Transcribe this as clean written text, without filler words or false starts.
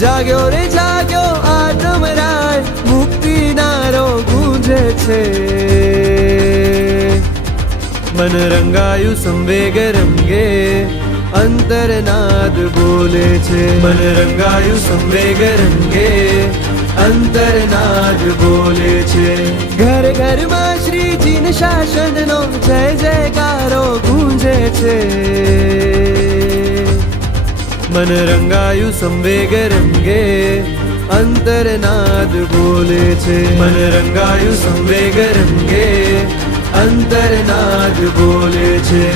જાગ્યો રે જાગ્યો આત્મરાય, મુક્તિ નારો ગૂંજે છે. મન રંગાયું સંવેગ રંગે, અંતરનાદ બોલે છે. મન રંગાયું સંવેગ રંગે, અંતરનાદ બોલે છે. ઘર ઘરમાં શ્રીજીન શાસનનો જય જયકારો ગૂંજે છે. મન રંગાયું સંવેગ રંગે, અંતરનાદ બોલે છે. મન રંગાયું સંવેગ રંગે, અંતરનાદ બોલે છે.